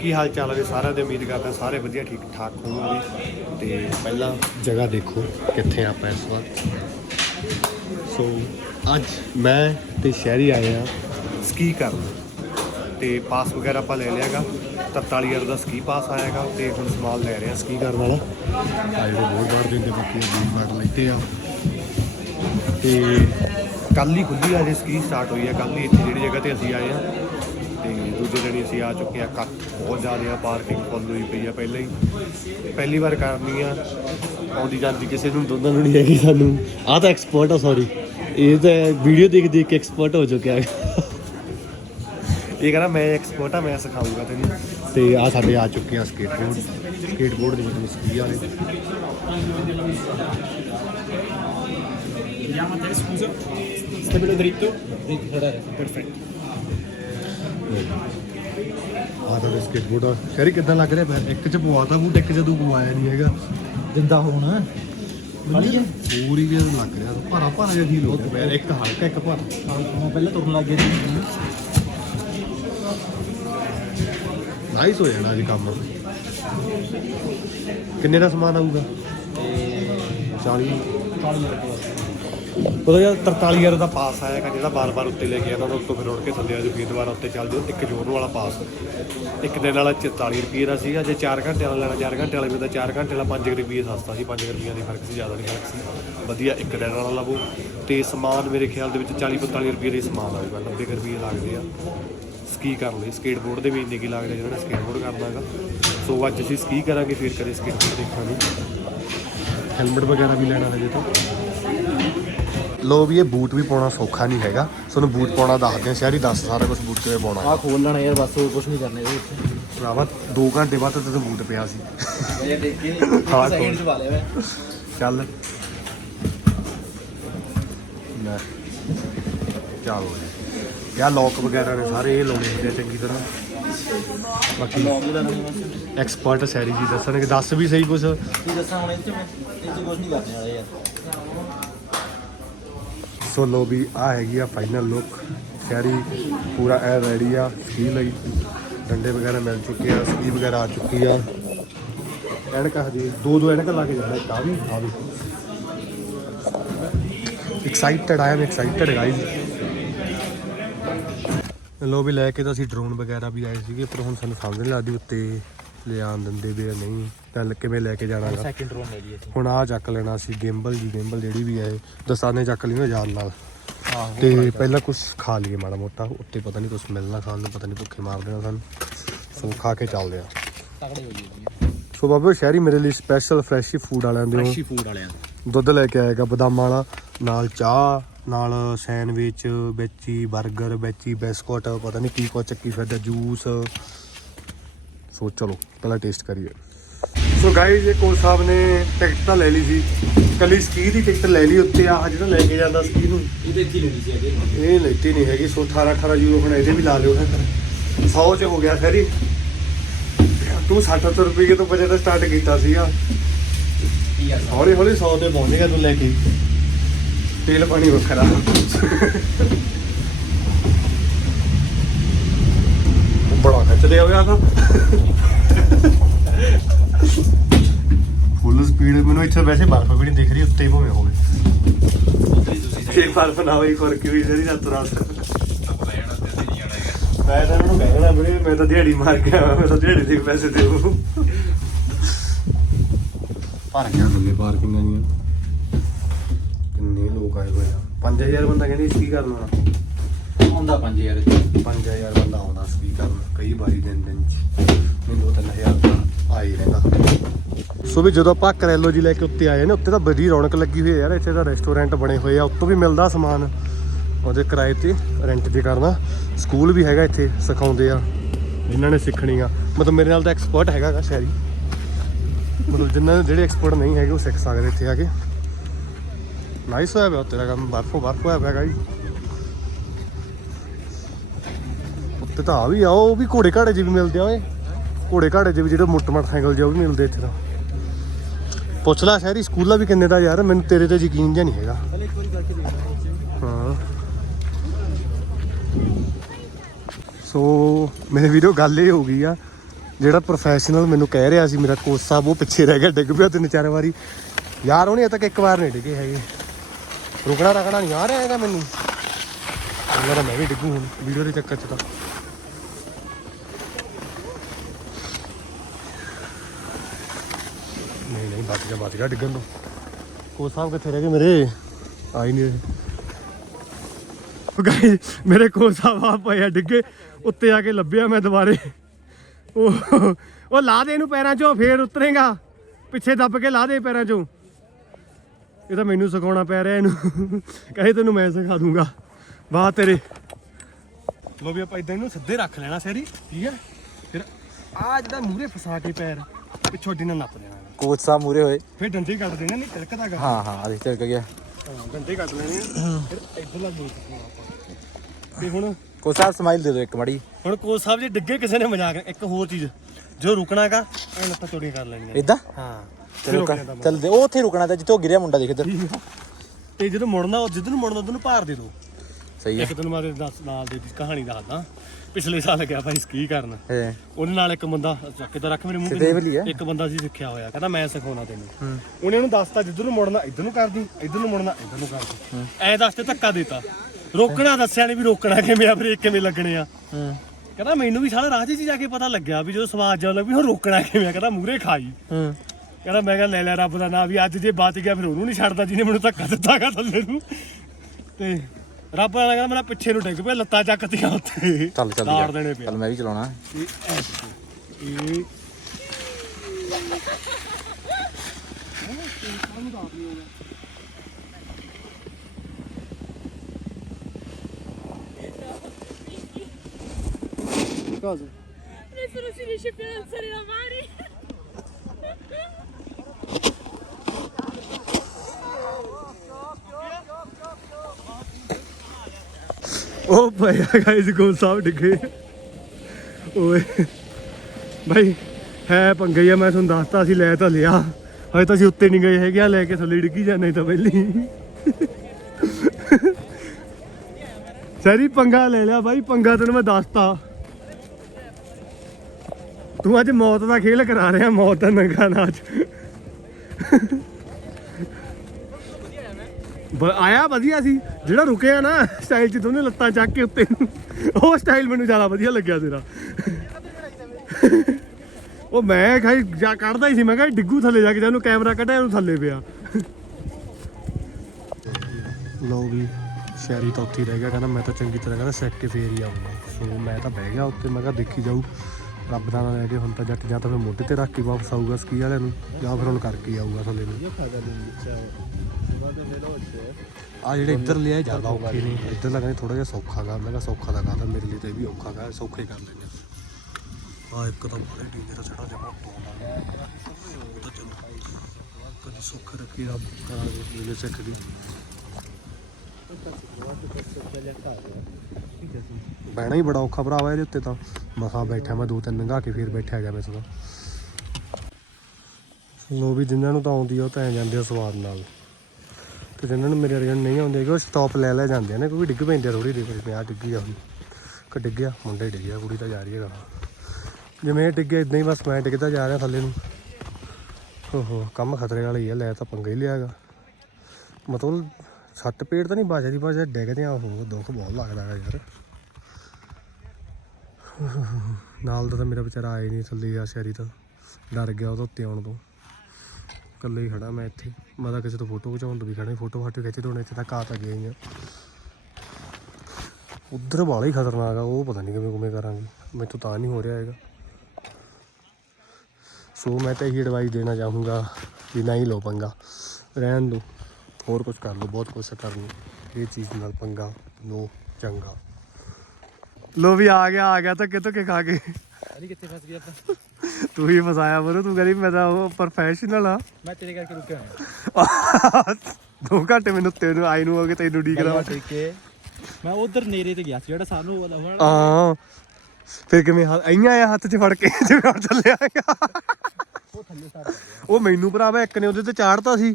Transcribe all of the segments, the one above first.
ਕੀ ਹਾਲ ਚਾਲ ਹੈ ਸਾਰਿਆਂ ਦੀ ਉਮੀਦ ਕਰਦਾ ਸਾਰੇ ਵਧੀਆ, ਠੀਕ ਠਾਕ ਹੋਣਗੇ। ਤੇ ਪਹਿਲਾਂ ਜਗ੍ਹਾ ਦੇਖੋ ਕਿੱਥੇ ਆਪਾਂ ਇਸ ਵਾਰ। ਸੋ, ਅੱਜ ਮੈਂ ਤੇ ਸ਼ਹਿਰੀ ਆਏ ਆ ਸਕੀ ਕਰਨ। ਤੇ ਪਾਸ ਵਗੈਰਾ ਆਪਾਂ ਲੈ ਲਿਆਗਾ। 43 ਇਅਰ ਦਾ ਸਕੀ ਪਾਸ ਆਇਆਗਾ ਤੇ ਹੁਣ ਸਮਾਨ ਲੈ ਰਹੇ ਆ ਸਕੀ ਕਰਨ ਵਾਲਾ। ਆ ਜਿਹੜੇ ਬੋਰਡ ਬਾਰ ਦਿੰਦੇ ਬਾਕੀ ਬੂਟ ਬਾਟ ਲੈਤੇ ਆ। ਤੇ ਕੱਲ ਹੀ ਖੁੱਲੀ ਆ ਜੇ ਸਕੀ ਸਟਾਰਟ ਹੋਈ ਆ। ਕੱਲ ਹੀ ਇੱਥੇ ਜਿਹੜੀ ਜਗ੍ਹਾ ਤੇ ਅਸੀਂ ਆਏ ਆ ਦੂਜੇ ਦਿਨ ਹੀ ਅਸੀਂ ਆ ਚੁੱਕੇ ਆ ਕੱਟ ਬਹੁਤ ਜ਼ਿਆਦਾ ਆ ਪਾਰਕਿੰਗ ਫੁੱਲ ਹੋਈ ਪਈ ਆ ਪਹਿਲਾਂ ਹੀ। ਪਹਿਲੀ ਵਾਰ ਕਰਨੀ ਆ। ਆਉਂਦੀ ਜਾਂਦੀ ਕਿਸੇ ਨੂੰ ਦੋਨਾਂ ਨੂੰ ਨਹੀਂ ਹੈਗੀ ਸਾਨੂੰ। ਆਹ ਤਾਂ ਐਕਸਪਰਟ ਆ ਸੌਰੀ ਇਹ ਤਾਂ ਵੀਡੀਓ ਦੇਖ ਦੇਖ ਕੇ ਐਕਸਪਰਟ ਹੋ ਚੁੱਕਿਆ ਹੈ। ਇਹ ਕਹਿੰਦਾ ਮੈਂ ਐਕਸਪਰਟ ਆ ਮੈਂ ਸਿਖਾਊਂਗਾ ਤੈਨੂੰ। ਤੇ ਆ ਸਾਡੇ ਆ ਚੁੱਕੇ ਆ ਸਕੇਟਬੋਰਡ ਸਕੇਟਬੋਰਡ ਦੇ ਵਿੱਚ ਸਕੀ ਵਾਲੇ। Vediamo te, scusa. Stabilo dritto. Dritto. Perfetto. ਆ ਤਾਂ ਸਕੇਟਬੋਰਡ ਆ ਸ਼ਹਿਰੀ ਕਿੱਦਾਂ ਲੱਗ ਰਿਹਾ ਇੱਕ ਚ ਪਵਾਤਾ ਬੂਟ ਇੱਕ ਚ ਤੂੰ ਪਵਾਇਆ ਨਹੀਂ ਹੈਗਾ। ਦਿੰਦਾ ਹੁਣ। ਪੂਰੀ ਵੀ ਲੱਗ ਰਿਹਾ। ਭਾਰਾ ਭਾਰਾ ਜਿਹਾ ਫੀਲ ਹੋ ਰਿਹਾ ਪੈਰ ਇੱਕ ਹਲਕਾ ਇੱਕ ਭਾਰਾ। ਮੈਂ ਪਹਿਲਾਂ ਤੁਰਨ ਲੱਗ ਗਿਆ ਨਾਈਸ ਹੋ ਜਾਣਾ ਜੀ ਕੰਮ। ਕਿੰਨੇ ਦਾ ਸਮਾਨ ਆਊਗਾ? 40 40 ਰੁਪਏ। ਉਹਦਾ ਯਾਰ 43000 ਦਾ ਪਾਸ ਆਇਆ ਆਏਗਾ ਜਿਹੜਾ ਬਾਰ-ਬਾਰ ਉੱਤੇ ਲੈ ਕੇ ਆਉਂਦਾ ਉਹਨੂੰ ਉੱਤੋਂ ਫਿਰ ਉੜ ਕੇ ਥੱਲੇ ਆ ਜਾਓ, ਫਿਰ ਦੁਬਾਰਾ ਉੱਤੇ ਚੱਲ ਜਾਓ। ਇੱਕ ਜੋਰ ਵਾਲਾ ਪਾਸ। ਇੱਕ ਦਿਨ ਵਾਲਾ 44 ਰੁਪਏ ਦਾ ਸੀਗਾ, ਜੇ 4 ਘੰਟੇ ਵਾਲਾ ਲੈਣਾ 4 ਘੰਟੇ ਵਾਲਾ ਵੀ ਤਾਂ 4 ਘੰਟੇ ਵਾਲਾ 5 ਰੁਪਏ ਸਸਤਾ ਸੀ 5 ਰੁਪਈਆਂ ਦੀ ਫ਼ਰਕ ਸੀ, ਜ਼ਿਆਦਾ ਨਹੀਂ ਫ਼ਰਕ ਸੀ। ਵਧੀਆ, ਇੱਕ ਦਿਨ ਵਾਲਾ ਲਵੋ। ਤੇ ਸਮਾਨ ਮੇਰੇ ਖਿਆਲ ਦੇ ਵਿੱਚ 40 45 ਰੁਪਏ ਦੇ ਸਮਾਨ ਆਊਗਾ 90 ਕੁ ਰੁਪਏ ਲੱਗਦੇ ਆ। ਸਕੀ ਕਰਨ ਲਈ ਸਕੇਟਬੋਰਡ ਦੇ ਵੀ ਇੰਨੇ ਕੀ ਲੱਗਦੇ ਜਿਹਨਾਂ ਨੇ ਸਕੇਟਬੋਰਡ ਕਰਨਾ ਹੈਗਾ। ਸੋ ਅੱਜ ਅਸੀਂ ਸਕੀ ਕਰਾਂਗੇ, ਫਿਰ ਕਦੇ ਸਕੇਟਬੋਰਡ ਦੇਖਾਂਗੇ। ਹੈਲਮਟ ਵਗੈਰਾ ਵੀ ਲੈਣਾ ਹਜੇ ਤੋਂ। ਲੋ ਵੀ ਇਹ ਬੂਟ ਵੀ ਪਾਉਣਾ ਸੌਖਾ ਨਹੀਂ ਹੈਗਾ। ਤੁਹਾਨੂੰ ਬੂਟ ਪਾਉਣਾ ਦੱਸਦੇ ਆ ਸ਼ਹਿਰੀ ਦੱਸ ਸਾਰਾ ਕੁਝ ਬੂਟ ਕਿਵੇਂ ਪਾਉਣਾ ਆ ਖੋਲ ਲੈਣਾ ਯਾਰ ਬਸ ਕੁਝ ਨਹੀਂ ਕਰਨਾ ਇਹਦੇ ਵਿੱਚ। ਭਰਾਵਾ 2 ਘੰਟੇ ਬਾਅਦ ਤੇ ਤੈਨੂੰ ਬੂਟ ਪਿਆ ਸੀ। ਇਹ ਦੇਖ ਕੇ ਹਾਂ, ਸੈਕਿੰਡ ਚ ਪਾ ਲਿਆ ਮੈਂ। ਚੱਲ। ਲੈ। ਚਲੋ। ਯਾ ਲੋਕ ਵਗੈਰਾ ਨੇ ਸਾਰੇ ਇਹ ਲਾਉਣੇ ਹੁੰਦੇ ਆ ਚੰਗੀ ਤਰ੍ਹਾਂ। ਬਾਕੀ ਐਕਸਪਰਟ ਸੈਰੀ ਜੀ ਦੱਸਣਗੇ। ਦੱਸ ਵੀ ਸਹੀ ਕੁਝ ਕੀ ਦੱਸਾਂ ਹੁਣ ਇਹ ਚ ਮੈਂ ਇਹ ਚ ਕੁਝ ਨਹੀਂ ਕਰਨੇ ਵਾਲਾ ਯਾਰ। ਸੋ ਲੋ ਵੀ ਆ ਹੈਗੀ ਆ ਫਾਈਨਲ ਲੁੱਕ ਸ਼ਹਿਰੀ ਪੂਰਾ ਐ ਰੈਡੀ ਆ ਸਕੀ ਲਈ। ਡੰਡੇ ਵਗੈਰਾ ਮਿਲ ਚੁੱਕੇ ਆ ਸਕੀ ਵਗੈਰਾ ਆ ਚੁੱਕੀ ਆ। ਐਨਕ ਹਜੇ ਦੋ ਦੋ ਐਨਕ ਲਾ ਕੇ ਜਾਣਾ, ਇੱਕ ਆ ਵੀ ਆ ਵੀ। Excited I am excited guys ਲੋ ਵੀ ਲੈ ਕੇ ਤਾਂ ਅਸੀਂ ਡਰੋਨ ਵਗੈਰਾ ਵੀ ਆਏ ਸੀਗੇ, ਪਰ ਹੁਣ ਸਾਨੂੰ ਸਮਝ ਨਹੀਂ ਲੱਗਦੀ ਉੱਤੇ ਲਿਆਉਣ ਦਿੰਦੇ ਵੀ ਨਹੀਂ ਤਾਂ ਕਿਵੇਂ ਲੈ ਕੇ ਜਾਣਾਗਾ ਸੈਕਿੰਡ ਰੋਨ ਲੈ ਲਈ ਅਸੀਂ ਹੁਣ ਆ ਚੱਕ ਲੈਣਾ ਸੀ ਗਿੰਬਲ ਜੀ ਗਿੰਬਲ ਜਿਹੜੀ ਵੀ ਹੈ ਦਸਤਾਨੇ ਚੱਕ ਲਈ ਨਾ ਜਾਨ ਨਾਲ। ਆਹੋ ਤੇ ਪਹਿਲਾਂ ਕੁਝ ਖਾ ਲਈਏ ਮਾੜਾ ਮੋਟਾ ਉੱਤੇ ਪਤਾ ਨਹੀਂ ਕੁਝ ਮਿਲਣਾ ਖਾਣ ਨੂੰ ਪਤਾ ਨਹੀਂ ਭੁੱਖੇ ਮਾਰ ਦੇਣਾ ਸਾਨੂੰ। ਸੋ ਖਾ ਕੇ ਚੱਲਦੇ ਆ। ਤਗੜੇ ਹੋ ਜੀ ਸੋ ਬਾਬੇ ਸ਼ਹਿਰੀ ਮੇਰੇ ਲਈ ਸਪੈਸ਼ਲ ਫਰੈਸ਼ ਫੂਡ ਵਾਲਿਆਂ ਦੇ ਫਰੈਸ਼ੀ ਫੂਡ ਵਾਲਿਆਂ ਦੁੱਧ ਲੈ ਕੇ ਆਏਗਾ ਬਦਾਮਾਂ ਵਾਲਾ ਨਾਲ ਚਾਹ ਨਾਲ ਸੈਂਡਵਿਚ ਵਿੱਚ ਹੀ 버ਗਰ ਵਿੱਚ ਹੀ ਬਿਸਕੁਟ ਪਤਾ ਨਹੀਂ ਕੀ ਕੋ ਚੱਕੀ ਫਿਰਦਾ ਜੂਸ। ਸੋ ਚਲੋ ਪਹਿਲਾਂ ਟੇਸਟ ਕਰੀਏ। ਸੋ ਗਾਇਜ਼ ਇਹ ਕੋਲ ਸਾਹਿਬ ਨੇ ਟਿਕਟ ਤਾਂ ਲੈ ਲਈ ਸੀ। ਕੱਲੀ ਸਕੀ ਦੀ ਟਿਕਟ ਲੈ ਲਈ ਉੱਤੇ ਆ ਜਿਹੜਾ ਲੈ ਕੇ ਜਾਂਦਾ ਸਕੀ ਨੂੰ। ਇਹਦੇ ਇੱਥੇ ਲੈਣੀ ਸੀ ਅੱਗੇ। ਇਹ ਲੈਤੀ ਨਹੀਂ ਹੈਗੀ ਸੋ 18 18 ਯੂਰੋ ਹੁਣ ਇਹਦੇ ਵੀ ਲਾ ਲਿਓ ਹੈ 100 ਚ ਹੋ ਗਿਆ ਫੇਰੀ ਤੂੰ 60 70 ਰੁਪਏ ਤੋਂ ਬਜਟ ਸਟਾਰਟ ਕੀਤਾ ਸੀਗਾ। ਕੀ ਹੌਲੀ ਹੌਲੀ 100 ਤੇ ਪਹੁੰਚੇਗਾ ਤੂੰ ਲੈ ਕੇ। ਤੇਲ ਪਾਣੀ ਵੱਖਰਾ। ਬੜਾ ਖਿੱਚਦੇ ਹੋ ਗਿਆ ਤਾਂ। ਫੁੱਲ ਸਪੀਡ ਮੈਨੂੰ ਇੱਥੇ ਵੈਸੇ ਬਰਫ਼ ਵੀ ਨਹੀਂ ਦਿਖ ਰਹੀ ਉੱਤੇ ਭਾਵੇਂ ਹੋਵੇ। ਇਹ ਬਰਫ਼ ਨਾ ਹੋਈ ਫ਼ਰਕ ਵੀ ਜਿਹੜੀ ਰਾਤ ਰਾਤ ਮੈਂ ਤਾਂ ਇਹਨਾਂ ਨੂੰ ਕਹਿਣਾ ਵੀਰੇ ਮੈਂ ਤਾਂ ਦਿਹਾੜੀ ਮਾਰ ਕੇ ਆਇਆ ਮੈਂ ਤਾਂ ਦਿਹਾੜੀ ਦੇ ਪੈਸੇ ਦੇਉ ਭਰ ਗਿਆ। ਥੱਲੇ ਪਾਰਕਿੰਗਾਂ ਦੀਆਂ ਕਿੰਨੇ ਲੋਕ ਆਏ ਹੋਏ ਆ। 5000 ਬੰਦਾ ਕਹਿੰਦੇ ਇਸ ਕੀ ਕਰਨਾ ਆਉਂਦਾ 5000 5000 ਬੰਦਾ ਆਉਂਦਾ ਸੀ ਕਰਨ ਕਈ ਵਾਰੀ ਦਿਨ ਦਿਨ ਚ। ਨਹੀਂ ਦੋ ਤਿੰਨ ਹਜ਼ਾਰ ਤਾਂ ਆ ਹੀ ਰਹਿੰਦਾ। ਸੋ ਵੀ ਜਦੋਂ ਆਪਾਂ ਕਰੈਲੋ ਜੀ ਲੈ ਕੇ ਉੱਤੇ ਆਏ ਨੇ ਉੱਤੇ ਤਾਂ ਬੜੀ ਰੌਣਕ ਲੱਗੀ ਹੋਈ ਹੈ ਯਾਰ। ਇੱਥੇ ਤਾਂ ਰੈਸਟੋਰੈਂਟ ਬਣੇ ਹੋਏ ਆ ਉੱਤੋਂ ਵੀ ਮਿਲਦਾ ਸਮਾਨ। ਉਹਦੇ ਕਿਰਾਏ ਤੇ ਰੈਂਟ ਤੇ ਕਰਨਾ। ਸਕੂਲ ਵੀ ਹੈਗਾ ਇੱਥੇ ਸਿਖਾਉਂਦੇ ਆ। ਜਿਨ੍ਹਾਂ ਨੇ ਸਿੱਖਣੀ ਆ ਮਤਲਬ ਮੇਰੇ ਨਾਲ ਤਾਂ ਐਕਸਪਰਟ ਹੈਗਾਗਾ ਸ਼ਹਿਰੀ। ਮਤਲਬ ਜਿਨ੍ਹਾਂ ਜਿਹੜੇ ਐਕਸਪਰਟ ਨਹੀਂ ਹੈਗੇ ਉਹ ਸਿੱਖ ਸਕਦੇ ਇੱਥੇ ਆ ਕੇ। ਨਾਈਸ ਹੋਇਆ ਪਿਆ ਤੇਰਾ ਕੰਮ ਬਰਫੋ ਬਰਫ ਹੋਇਆ ਪਿਆ ਜੀ। ਉੱਤੇ ਤਾਂ ਵੀ ਆ, ਉਹ ਵੀ ਘੋੜੇ ਘਾੜੇ 'ਚ ਵੀ ਮਿਲਦੇ ਆ ਓਏ। ਘੋੜੇ ਘਾੜੇ 'ਚ ਵੀ ਜਿਹੜੇ ਮੁੱਟ ਮੋਟਰਸਾਈਕਲ ਜਿਹੇ ਉਹ ਵੀ ਮਿਲਦੇ ਇੱਥੇ ਤਾਂ। ਪੁੱਛ ਲੈ ਸ਼ਹਿਰੀ ਸਕੂਲਾਂ ਵੀ ਕਿੰਨੇ ਦਾ ਯਾਰ, ਮੈਨੂੰ ਤੇਰੇ ਤੇ ਯਕੀਨ ਜਿਹਾ ਨਹੀਂ ਹੈਗਾ। ਹਾਂ। ਸੋ, ਮੇਰੇ ਵੀਡੀਓ ਗੱਲ ਇਹ ਹੋ ਗਈ ਆ, ਜਿਹੜਾ ਪ੍ਰੋਫੈਸ਼ਨਲ ਮੈਨੂੰ ਕਹਿ ਰਿਹਾ ਸੀ, ਮੇਰਾ ਕੋਚ ਸਾਹਿਬ, ਉਹ ਪਿੱਛੇ ਰਹਿ ਗਿਆ, ਡਿੱਗ ਪਿਆ ਤਿੰਨ ਚਾਰ ਵਾਰੀ। ਯਾਰ, ਉਹਨੇ ਅਜੇ ਤੱਕ ਇੱਕ ਵਾਰ ਨਹੀਂ ਡਿੱਗੇ ਹੈਗੇ। ਰੁਕਣਾ ਰਕਣਾ ਨਹੀਂ ਆ ਰਿਹਾ ਹੈਗਾ ਮੈਨੂੰ। ਉਹਨਾਂ ਦਾ ਮੈਂ ਵੀ ਡਿੱਗੂ ਹੁਣ, ਵੀਡੀਓ ਦੇ ਚੱਕਰ 'ਚ ਤਾਂ। ਨਹੀਂ ਨਹੀਂ, ਬਚ ਗਿਆ ਬਚ ਗਿਆ ਡਿੱਗਣ ਤੋਂ ਕੋਚ ਸਾਹਿਬ ਕਿੱਥੇ ਰਹਿ ਗਏ ਮੇਰੇ? ਆ ਨਹੀਂ ਰਹੇ। ਮੇਰੇ ਕੋਚ ਸਾਹਿਬ ਆ ਪਏ ਆ, ਡਿੱਗੇ, ਉੱਤੇ ਆ ਕੇ ਲੱਭਿਆ ਮੈਂ ਦੁਬਾਰੇ। ਉਹ ਉਹ ਲਾ ਦੇ ਇਹਨੂੰ ਪੈਰਾਂ 'ਚੋਂ, ਫੇਰ ਉਤਰੇਗਾ। ਪਿੱਛੇ ਦੱਬ ਕੇ ਲਾ ਦੇ ਪੈਰਾਂ 'ਚੋਂ। ਇਹ ਤਾਂ ਮੈਨੂੰ ਸਿਖਾਉਣਾ ਪੈ ਰਿਹਾ ਇਹਨੂੰ। ਕਹੇ ਤੈਨੂੰ ਮੈਂ ਸਿਖਾ ਦੂੰਗਾ। ਵਾਹ ਤੇਰੇ। ਲੋ ਵੀ ਆਪਾਂ ਇਦਾਂ ਇਹਨੂੰ ਸਿੱਧੇ ਰੱਖ ਲੈਣਾ ਸੈਰੀ ਠੀਕ ਹੈ? ਫਿਰ ਆ ਜਿਹੜਾ ਮੂਰੇ ਫਸਾ ਕੇ ਪੈਰ ਪਿੱਛੋਂ ਅੱਡੀ ਨਾਲ ਨੱਪ ਦੇਣਾ। ਕੋਚ ਸਾਹਿਬ ਮੂਰੇ ਹੋਏ। ਫਿਰ ਡੰਡੇ ਕੱਢ ਦੇਣੇ ਨਹੀਂ ਤਿਲਕਦਾਗਾ। ਹਾਂ ਹਾਂ ਅਦੇ ਚੱਲ ਗਿਆ। ਹਾਂ ਡੰਡੇ ਕੱਢ ਲੈਣੇ ਆ। ਫਿਰ ਇਧਰਲਾ ਗੋਲ ਕੱਟਣਾ ਆਪਾਂ। ਤੇ ਹੁਣ ਕੋਚ ਸਾਹਿਬ ਸਮਾਈਲ ਦੇ ਦਿਓ ਇੱਕ ਮੜੀ। ਹੁਣ ਕੋਚ ਸਾਹਿਬ ਜੀ ਡਿੱਗੇ ਕਿਸੇ ਨੇ ਮਜ਼ਾਕ ਇੱਕ ਹੋਰ ਚੀਜ਼ ਜੋ ਰੁਕਣਾਗਾ ਇਹ ਲੱਤਾਂ ਚੋੜੀਆਂ ਕਰ ਲੈਣੀਆਂ ਇਦਾਂ ਹਾਂ। ਚਲੋ ਕਰ ਚੱਲ ਦੇ ਉਹ ਉੱਥੇ ਰੁਕਣਾ ਤੇ ਜਿੱਥੇ ਉਹ ਗਿਰਿਆ ਮੁੰਡਾ ਦੇਖ ਇੱਧਰ। ਤੇ ਜਦੋਂ ਮੁੜਨਾ ਉਹ ਜਿੱਦ ਨੂੰ ਮੁੜਨਾ ਉਦੋਂ ਨੂੰ ਭਾਰ ਦੇ ਦਿਓ ਸਹੀ ਹੈ ਇੱਕ ਦਿਨ ਮੈਂ ਦੱਸ ਨਾਲ ਦੀ ਕਹਾਣੀ ਦੱਸਦਾ। ਪਿਛਲੇ ਸਾਲ ਗਿਆ ਭਾਈ ਸਕੀ ਕਰਨ। ਹੈ। ਉਹਦੇ ਨਾਲ ਇੱਕ ਬੰਦਾ ਚੱਕ ਤਾਂ ਰੱਖ ਮੇਰੇ ਮੂੰਹ ਸਿੱਧੇ ਵਾਲੀ? ਇੱਕ ਬੰਦਾ ਸੀ ਸਿੱਖਿਆ ਹੋਇਆ ਕਹਿੰਦਾ ਮੈਂ ਸਿਖਾਉਣਾ ਤੈਨੂੰ। ਉਹਨੇ ਉਹਨੂੰ ਦੱਸਤਾ ਜਿੱਧਰ ਨੂੰ ਮੁੜਨਾ ਇੱਧਰ ਨੂੰ ਕਰਦੀ ਇੱਧਰ ਨੂੰ ਮੁੜਨਾ ਇੱਧਰ ਨੂੰ ਕਰਦੀ। ਐ ਦੱਸ ਤੇ ਧੱਕਾ ਦੇਤਾ। ਰੋਕਣਾ ਦੱਸਿਆ ਨਹੀਂ ਵੀ ਰੋਕਣਾ ਕਿਵੇਂ ਆ ਬ੍ਰੇਕ ਕਿਵੇਂ ਲੱਗਣੇ ਆ। ਹੂੰ। ਕਹਿੰਦਾ ਮੈਨੂੰ ਵੀ ਸਾਲਾ ਰਾਹ 'ਚ ਜਾ ਕੇ ਪਤਾ ਲੱਗਿਆ ਵੀ ਜਦੋਂ ਸਵਾਦ ਜਾਣ ਲੱਗ ਵੀ ਹੁਣ ਰੋਕਣਾ ਕਿਵੇਂ ਆ। ਕਹਿੰਦਾ ਮੂਰੇ ਖਾਈ। ਹੂੰ। ਕਹਿੰਦਾ ਮੈਂ ਕਿਹਾ ਲੈ ਲੈ ਰੱਬ ਦਾ ਨਾਮ ਵੀ ਅੱਜ ਜੇ ਬਚ ਗਿਆ ਫਿਰ ਉਹਨੂੰ ਨਹੀਂ ਛੱਡਦਾ ਜਿਹਨੇ ਮੈਨੂੰ ਧੱਕਾ ਦਿੱਤਾਗਾ ਥੱਲੇ ਨੂੰ। ਤੇ ਰੱਬ ਦਾ ਕਹਿੰਦਾ ਮੇਰਾ ਪਿੱਛੇ ਨੂੰ ਡਿੱਗ ਪਿਆ ਲੱਤਾਂ ਚੱਕਤੀਆਂ ਉੱਥੇ ਚੱਲ ਚੱਲ ਲਾੜ ਯਾਰ। ਦੇਣੇ ਪਿਆ ਚੱਲ ਮੈਂ ਵੀ ਚਲਾਉਣਾ ਇਹ ਐ ਸੀ। ਇਹ Nessuno si riesce più ad alzare la mani. ਉਹ ਪਿਆ ਗਾਇਸ ਗੋਲ ਸਾਹਿਬ ਡਿੱਗੇ। ਓਏ, ਭਾਈ, ਹੈ ਪੰਗਾ ਹੀ ਆ, ਮੈਂ ਤੁਹਾਨੂੰ ਦੱਸਤਾ ਸੀ ਲੈ ਤਾਂ ਲਿਆ। ਹਜੇ ਤਾਂ ਅਸੀਂ ਉੱਤੇ ਨਹੀਂ ਗਏ ਹੈਗੇ ਆ, ਲੈ ਕੇ ਥੱਲੇ ਡਿੱਗੀ ਜਾਂਦੇ ਤਾਂ ਪਹਿਲੀ। ਸਰੀ, ਪੰਗਾ ਲੈ ਲਿਆ ਭਾਈ, ਪੰਗਾ ਤੈਨੂੰ ਮੈਂ ਦੱਸਤਾ। ਤੂੰ ਅੱਜ ਮੌਤ ਦਾ ਖੇਲ ਕਰਾ ਰਿਹਾ, ਮੌਤ ਦਾ ਨੰਗਾ ਨਾਚ। ਬ- ਆਇਆ ਵਧੀਆ ਸੀ। ਜਿਹੜਾ ਰੁਕਿਆ ਨਾ ਸਟਾਈਲ 'ਚ ਦੋਨੇ ਲੱਤਾਂ ਚੱਕ ਕੇ ਉੱਤੇ ਨੂੰ, ਉਹ ਸਟਾਈਲ ਮੈਨੂੰ ਜ਼ਿਆਦਾ ਵਧੀਆ ਲੱਗਿਆ ਤੇਰਾ। ਉਹ ਮੈਂ ਖਾਈ ਜਾ ਕੱਢਦਾ ਹੀ ਸੀ, ਮੈਂ ਕਿਹਾ ਡਿੱਗੂ ਥੱਲੇ ਜਾ ਕੇ ਜਦੋਂ ਕੈਮਰਾ ਕੱਢਿਆ ਉਹਨੂੰ ਥੱਲੇ ਪਿਆ। ਲਓ ਵੀ ਸ਼ਹਿਰੀ ਤਾਂ ਉੱਥੇ ਹੀ ਰਹਿ ਗਿਆ, ਕਹਿੰਦਾ ਮੈਂ ਤਾਂ ਚੰਗੀ ਤਰ੍ਹਾਂ ਕਹਿੰਦਾ ਸੈੱਟ ਫੇਰ ਹੀ ਆਉਂਗਾ ਸੋ ਮੈਂ ਤਾਂ ਬਹਿ ਗਿਆ ਉੱਤੇ, ਮੈਂ ਕਿਹਾ ਦੇਖੀ ਜਾਊ, ਰੱਬ ਦਾ ਨਾਂ ਲੈ ਕੇ ਹੁਣ ਤਾਂ ਜੱਟ ਜਾਂ ਤਾਂ ਫਿਰ ਮੋਢੇ ਤੇ ਰੱਖ ਕੇ ਵਾਪਸ ਆਊਗਾ ਸਕੀ ਵਾਲਿਆਂ ਨੂੰ, ਜਾਂ ਫਿਰ ਹੁਣ ਕਰਕੇ ਹੀ ਆਊਗਾ ਥੱਲੇ ਨੂੰ। ਆ ਜਿਹੜੇ ਇੱਧਰ ਲਿਆ ਜ਼ਿਆਦਾ ਔਖੇ ਨੇ। ਇੱਧਰ ਦਾ ਕਹਿੰਦੇ ਥੋੜਾ ਜਿਹਾ ਸੌਖਾ ਗਾ। ਮੈਂ ਕਿਹਾ ਸੌਖਾ ਦਾ ਕਾਹਦਾ ਮੇਰੇ ਲਈ ਤਾਂ ਇਹ ਵੀ ਔਖਾ ਗਾ ਸੌਖੇ ਕਰ ਲੈਂਦੇ ਆ। ਇੱਕ ਤਾਂ ਬੜੇ ਡੇਂਜਰ ਛੜਾ ਜਮਾ ਤੋਂ ਉਹ ਤਾਂ ਚਲੋ ਕਦੀ ਸੁੱਖ ਰੱਖੀ ਰੱਬ ਕਰਾਂਗੇ ਮੇਰੇ ਚੱਕ ਦੀ ਬਹਿਣਾ ਹੀ ਬੜਾ ਔਖਾ ਭਰਾਵਾ ਇਹਦੇ ਉੱਤੇ ਤਾਂ। ਮਸਾ ਬੈਠਾ ਮੈਂ ਦੋ ਤਿੰਨ ਨੰਗਾ ਕੇ ਫੇਰ ਬੈਠਿਆ ਗਿਆ ਮੈਂ ਤਾਂ ਲੋ ਵੀ ਜਿਨ੍ਹਾਂ ਨੂੰ ਤਾਂ ਆਉਂਦੀ ਆ ਉਹ ਤਾਂ ਐਂ ਜਾਂਦੇ ਆ ਸਵਾਦ ਨਾਲ। ਤੇ ਜਿਨ੍ਹਾਂ ਨੂੰ ਮੇਰੇ ਵਰਗੇ ਨੂੰ ਨਹੀਂ ਆਉਂਦੇ ਕਿ ਉਹ ਸਟਾਪ ਲੈ ਲੈ ਜਾਂਦੇ ਨੇ, ਕਿਉਂਕਿ ਡਿੱਗ ਪੈਂਦੇ ਆ ਥੋੜੀ ਦੇਰ ਵਿੱਚ ਆ ਡਿੱਗ ਗਿਆ ਹੁਣ। ਕਿ ਡਿੱਗ ਗਿਆ, ਮੁੰਡਾ ਹੀ ਡਿੱਗ ਗਿਆ, ਕੁੜੀ ਤਾਂ ਜਾ ਰਹੀ ਹੈ ਗਾ ਜਿਵੇਂ ਇਹ ਡਿੱਗਿਆ ਇਦਾਂ ਹੀ ਬਸ ਮੈਂ ਡਿੱਗਦਾ ਜਾ ਰਿਹਾ ਥੱਲੇ ਨੂੰ। ਓਹੋ, ਕੰਮ ਖਤਰੇ ਵਾਲਾ ਹੀ ਆ, ਲੈ ਤਾਂ ਪੰਗਾ ਹੀ ਲਿਆਗਾ ਮਤਲਬ ਸੱਟ ਪੇੜ ਤਾਂ ਨਹੀਂ, ਬਾਜਾ ਦੀ ਬਾਜਾ ਡਿੱਗਦੇ ਆ ਉਹ ਦੁੱਖ ਬਹੁਤ ਲੱਗਦਾ ਹੈ ਯਾਰ। ਨਾਲ ਦਾ ਤਾਂ ਮੇਰਾ ਵਿਚਾਰਾ ਆਇਆ ਨਹੀਂ ਥੱਲੇ ਆ ਸ਼ਹਿਰੀ ਤਾਂ। ਡਰ ਗਿਆ ਉਹਦੇ ਉੱਤੇ ਆਉਣ ਤੋਂ। ਇਕੱਲੇ ਹੀ ਖੜਾ ਮੈਂ ਇੱਥੇ। ਮੈਂ ਤਾਂ ਕਿਸੇ ਤੋਂ ਫੋਟੋ ਖਿਚਾਉਣ ਤੋਂ ਵੀ ਖੜਾ ਫੋਟੋ ਫਾਟੋ ਖਿੱਚੇ ਤੋਂ ਇੱਥੇ ਤੱਕ ਆ ਤਾਂ ਗਿਆ ਹੀ ਆ। ਉਧਰ ਵਾਲਾ ਹੀ ਖਤਰਨਾਕ ਆ, ਉਹ ਪਤਾ ਨਹੀਂ ਕਿਵੇਂ ਕਿਵੇਂ ਕਰਾਂਗੇ। ਮੈਨੂੰ ਤਾਂ ਨਹੀਂ ਹੋ ਰਿਹਾ ਹੈਗਾ। ਸੋ ਮੈਂ ਤਾਂ ਇਹੀ ਐਡਵਾਈਸ ਦੇਣਾ ਚਾਹੂੰਗਾ ਵੀ ਨਹੀਂ ਲੋ ਪੰਗਾ। ਰਹਿਣ ਦਿਓ। ਹੋਰ ਕੁਝ ਕਰ ਲਓ, ਬਹੁਤ ਕੁਝ ਕਰ ਲਓ। ਇਹ ਚੀਜ਼ ਨਾਲ ਪੰਗਾ ਨੋ ਚੰਗਾ। ਲੋ ਵੀ ਆ ਗਿਆ ਆ ਗਿਆ ਤਾਂ ਕਿਤੋਂ ਕਿ। ਖਾ ਕੇ ਅਲੀ ਕਿੱਥੇ ਫਸ ਗਿਆ ਆਪਾਂ। ਤੂੰ ਹੀ ਫਸਾਇਆ ਬਰੋ ਤੂੰ ਕਹਿੰਦੀ ਮੈਂ ਤਾਂ ਉਹ ਪ੍ਰੋਫੈਸ਼ਨਲ ਆ। ਮੈਂ ਤੇਰੇ ਕਰਕੇ ਰੁਕਿਆ ਹੋਇਆ। ਦੋ ਘੰਟੇ ਮੈਨੂੰ ਤੈਨੂੰ ਆਈ ਨੂੰ ਹੋ ਗਏ ਤੈਨੂੰ ਡੀਕ ਪਹਿਲਾਂ ਰਹਾ ਠੇਕੇ ਮੈਂ ਉਧਰ ਨੇਰੇ ਤੇ ਗਿਆ ਸੀ ਜਿਹੜਾ ਸਾਨੂੰ ਵਾਲਾ ਹੁਣ ਹਾਂ। ਫਿਰ ਕਿਵੇਂ ਆਈਆਂ ਆ ਹੱਥ 'ਚ ਫੜ ਕੇ ਜਿਵੇਂ ਹੁਣ ਚੱਲਿਆ ਉਹ ਥੱਲੇ ਸਾਰ ਉਹ ਮੈਨੂੰ ਭਰਾਵਾ ਇੱਕ ਨੇ ਉਹਦੇ ਤੇ ਚਾੜਤਾ ਸੀ।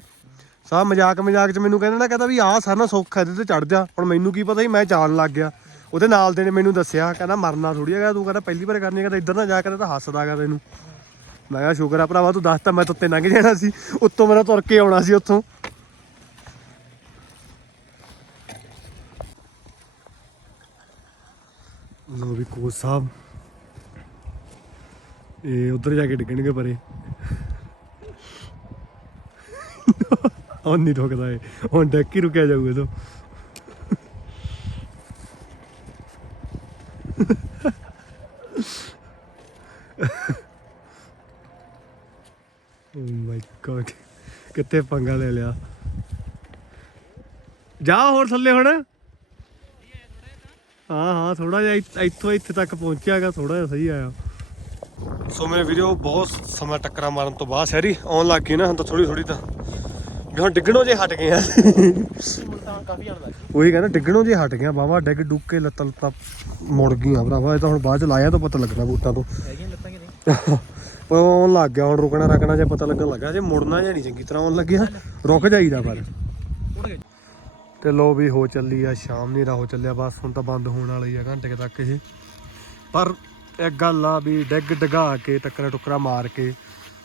ਸਾਹ ਮਜ਼ਾਕ ਮਜ਼ਾਕ 'ਚ ਮੈਨੂੰ ਕਹਿੰਦਾ ਨਾ ਕਹਿੰਦਾ ਵੀ ਆਹ ਸਾਰਾ ਸੌਖਾ ਇਹਦੇ ਤੇ ਚੜ ਜਾ। ਹੁਣ ਮੈਨੂੰ ਕੀ ਪਤਾ ਸੀ ਮੈਂ ਚਾਲਣ ਲੱਗ ਗਿਆ। ਉਹਦੇ ਨਾਲ ਦੇ ਨੇ ਮੈਨੂੰ ਦੱਸਿਆ, ਕਹਿੰਦਾ ਮਰਨਾ ਥੋੜੀ ਹੈਗਾ, ਤੂੰ ਕਹਿੰਦਾ ਪਹਿਲੀ ਵਾਰ ਕਰਨੀ ਕਹਿੰਦਾ ਇੱਧਰ ਨਾ ਜਾ ਕੇ ਤਾਂ ਹੱਸਦਾ ਤੈਨੂੰ। ਮੈਂ ਕਿਹਾ, ਸ਼ੁਕਰ ਆ ਭਰਾਵਾ, ਤੂੰ ਦੱਸਤਾ, ਮੈਂ ਤਾਂ ਲੰਘ ਜਾਣਾ ਸੀ। ਉੱਤੋਂ ਮੇਰਾ ਤੁਰ ਕੇ ਆਉਣਾ ਸੀ ਉੱਥੋਂ। ਲੋ ਵੀ ਕੋਚ ਸਾਹਿਬ। ਇਹ ਉਧਰ ਜਾ ਕੇ ਡਿੱਗਣਗੇ ਪਰੇ। ਉਹ ਨਹੀਂ ਰੁਕਦਾ ਏ ਹੁਣ ਡੱਕ ਹੀ ਰੁਕਿਆ ਜਾਊਗਾ ਤੋਂ ਓ ਮਾਈ ਗॉड ਕਿੱਥੇ ਪੰਗਾ ਲੈ ਲਿਆ? ਜਾ ਹੋਰ ਥੱਲੇ ਹੁਣ। ਹਾਂ ਹਾਂ ਥੋੜਾ ਜਿਹਾ ਇੱਥ- ਇੱਥੋਂ ਇੱਥੇ ਤੱਕ ਪਹੁੰਚਿਆਗਾ ਥੋੜਾ ਜਿਹਾ ਸਹੀ ਆਇਆ। ਸੋ ਮੇਰੇ ਵੀਡੀਓ ਬਹੁਤ ਸਮਾਂ ਟੱਕਰਾਂ ਮਾਰਨ ਤੋਂ ਬਾਅਦ ਸ਼ਹਿਰੀ ਆਉਣ ਲੱਗ ਗਈ ਨਾ, ਹੁਣ ਤਾਂ ਥੋੜੀ ਥੋੜੀ ਤਾਂ ਵੀ ਹੁਣ ਡਿੱਗਣੋਂ ਜੇ ਹਟ ਗਏ ਆ। ਕਾਫੀ ਉਹੀ ਕਹਿੰਦਾ ਡਿੱਗਣੋਂ ਜੇ ਹਟ ਗਿਆ ਬਾਵਾ ਡਿੱਗ ਡੁੱਕ ਕੇ ਲੱਤਾਂ ਲੱਤਾਂ ਮੁੜ ਗਈਆਂ ਭਰਾਵਾ ਇਹ ਤਾਂ ਹੁਣ ਬਾਅਦ ਚ ਲਾਇਆ ਤਾਂ ਪਤਾ ਲੱਗਣਾ ਬੂਟਾਂ ਤੋਂ। ਹੈਗੀਆਂ ਲੱਤਾਂ ਕਿ ਨਹੀਂ? ਪਰ ਉਹ ਆਉਣ ਲੱਗ ਗਿਆ ਹੁਣ ਰੁਕਣਾ ਰੱਖਣਾ ਜੇ ਪਤਾ ਲੱਗਣ ਲੱਗਾ ਜੇ ਮੁੜਨਾ ਜਾਂ ਨਹੀਂ ਚੰਗੀ ਤਰ੍ਹਾਂ ਆਉਣ ਲੱਗਿਆ ਰੁਕ ਜਾਈਦਾ ਪਰ। ਤੇ ਲੋ ਵੀ ਹੋ ਚੱਲੀ ਆ ਸ਼ਾਮ ਨਹੀਂ ਹੋ ਚੱਲਿਆ ਬਸ ਹੁਣ ਤਾਂ ਬੰਦ ਹੋਣ ਵਾਲੀ ਆ ਘੰਟੇ ਤੱਕ ਇਹ। ਪਰ ਇੱਕ ਗੱਲ ਆ ਵੀ ਡਿੱਗ ਡਗਾ ਕੇ ਟੱਕਰਾ ਟੁਕਰਾ ਮਾਰ ਕੇ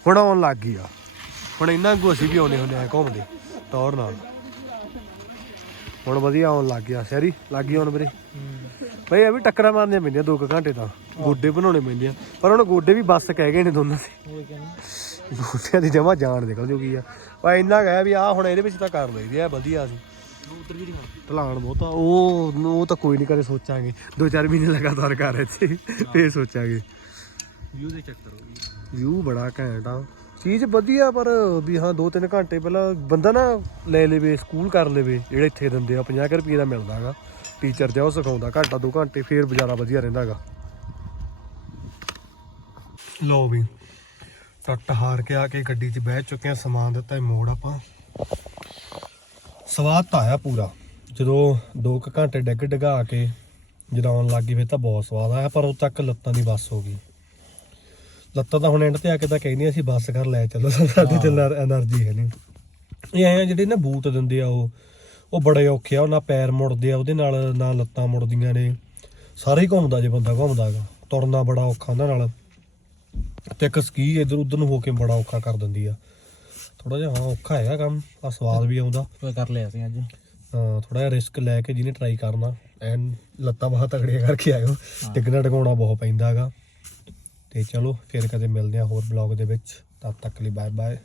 ਹੁਣ ਆਉਣ ਲੱਗ ਗਈ ਆ। ਹੁਣ ਇੰਨਾ ਕੁ ਅਸੀਂ ਵੀ ਆਉਨੇ ਹੁੰਦੇ ਆ ਘੁੰਮਦੇ ਟੌਰ ਨਾਲ। ਹੁਣ ਵਧੀਆ ਆਉਣ ਲੱਗ ਗਿਆ ਸ਼ਹਿਰੀ ਲੱਗ ਗਈ ਹੁਣ ਵੀਰੇ। ਬਈ ਇਹ ਵੀ ਟੱਕਰਾਂ ਮਾਰਨੀਆਂ ਪੈਂਦੀਆਂ ਦੋ ਕੁ ਘੰਟੇ ਤਾਂ। ਗੋਡੇ ਬਣਾਉਣੇ ਪੈਂਦੇ ਆ ਪਰ ਹੁਣ ਗੋਡੇ ਵੀ ਬੱਸ ਕਹਿ ਗਏ ਨੇ ਦੋਨਾਂ ਦੇ। ਗੋਡਿਆਂ ਦੀ ਜਮਾ ਜਾਨ ਨਿਕਲ ਜੂਗੀ ਆ। ਪਰ ਇੰਨਾ ਕਹਿਆ ਵੀ ਆ ਹੁਣ ਇਹਦੇ ਵਿੱਚ ਤਾਂ ਕਰ ਲਈਦੀ ਆ ਵਧੀਆ ਸੀ। ਢਲਾਣ ਬਹੁਤਾ ਉਹ ਉਹ ਤਾਂ ਕੋਈ ਨਹੀਂ ਕਰੇ ਸੋਚਾਂਗੇ। ਦੋ ਚਾਰ ਮਹੀਨੇ ਲਗਾਤਾਰ ਕਰ ਇੱਥੇ ਫੇਰ ਸੋਚਾਂਗੇ। ਵਿਊ ਦੇ ਚੱਕ ਕਰੋ ਵਿਊ ਬੜਾ ਘੈਂਟ ਆ। ਚੀਜ਼ ਵਧੀਆ, ਪਰ ਵੀ ਹਾਂ 2-3 ਘੰਟੇ ਪਹਿਲਾਂ ਬੰਦਾ ਨਾ ਲੈ ਲਵੇ, ਸਕੂਲ ਕਰ ਲਵੇ, ਜਿਹੜੇ ਇੱਥੇ ਦਿੰਦੇ ਆ 50 ਰੁਪਏ ਦਾ ਮਿਲਦਾ ਹੈਗਾ। ਟੀਚਰ ਜਿਹਾ ਉਹ ਸਿਖਾਉਂਦਾ, ਘੰਟਾ 2 ਘੰਟੇ, ਫੇਰ ਬਜ਼ਾਰਾ ਵਧੀਆ ਰਹਿੰਦਾ ਹੈਗਾ। ਲੋ ਵੀ, ਟੱਟ ਹਾਰ ਕੇ ਆ ਕੇ ਗੱਡੀ 'ਚ ਬਹਿ ਚੁੱਕੇ ਆ, ਸਮਾਨ ਦਿੱਤਾ ਇਹ ਮੋੜ ਆਪਾਂ। ਸਵਾਦ ਤਾਂ ਆਇਆ ਪੂਰਾ। ਜਦੋਂ 2 ਘੰਟੇ ਡਿੱਗ ਡਗਾ ਕੇ, ਜਦੋਂ ਆਉਣ ਲੱਗੀ ਫਿਰ ਤਾਂ ਬਹੁਤ ਸਵਾਦ ਆਇਆ, ਪਰ ਉਹ ਤੱਕ ਲੱਤਾਂ ਦੀ ਬੱਸ ਹੋ ਗਈ। ਲੱਤਾਂ ਤਾਂ ਹੁਣ ਐਂਡ ਤੇ ਆ ਕੇ ਤਾਂ ਕਹਿੰਦੀ ਅਸੀਂ ਬੱਸ ਕਰ ਲੈ ਚੱਲੋ ਸਾਡੀ ਤੇ એનર્ਜੀ ਹੈ ਨਹੀਂ। ਇਹ ਐ ਜਿਹੜੇ ਨਾ ਬੂਟ ਦਿੰਦੇ ਆ ਉਹ ਉਹ ਬੜੇ ਔਖੇ ਆ ਉਹਨਾਂ ਪੈਰ ਮੁੜਦੇ ਆ ਉਹਦੇ ਨਾਲ ਨਾ ਲੱਤਾਂ ਮੁੜਦੀਆਂ ਨੇ। ਸਾਰੇ ਹੀ ਘੁੰਮਦਾ ਜੇ ਬੰਦਾ ਘੁੰਮਦਾਗਾ ਤੁਰਨਾ ਬੜਾ ਔਖਾ ਉਹਨਾਂ ਨਾਲ। ਤੇ ਇੱਕ ਸਕੀ ਇਧਰ ਉਧਰ ਨੂੰ ਹੋ ਕੇ ਬੜਾ ਔਖਾ ਕਰ ਦਿੰਦੀ ਆ। ਥੋੜਾ ਜਿਹਾ ਹਾਂ ਔਖਾ ਹੈਗਾ ਕੰਮ। ਆ ਸਵਾਦ ਵੀ ਆਉਂਦਾ। ਕਰ ਲਿਆ ਸੀ ਅੱਜ। ਹਾਂ ਥੋੜਾ ਜਿਹਾ ਰਿਸਕ ਲੈ ਕੇ ਜਿਹਨੇ ਟਰਾਈ ਕਰਨਾ ਐਨ ਲੱਤਾਂ ਬਾਹਾਂ ਤਗੜੀਆਂ ਕਰਕੇ ਆਇਓ। ਟਿਕਣਾ ਟਿਕਾਉਣਾ ਬਹੁਤ ਪੈਂਦਾ ਹੈਗਾ। ਤੇ ਚਲੋ ਫਿਰ ਕਦੇ ਮਿਲਦੇ ਆ ਹੋਰ ਬਲੌਗ ਦੇ ਵਿੱਚ। ਤਦ ਤੱਕ ਲਈ ਬਾਏ ਬਾਏ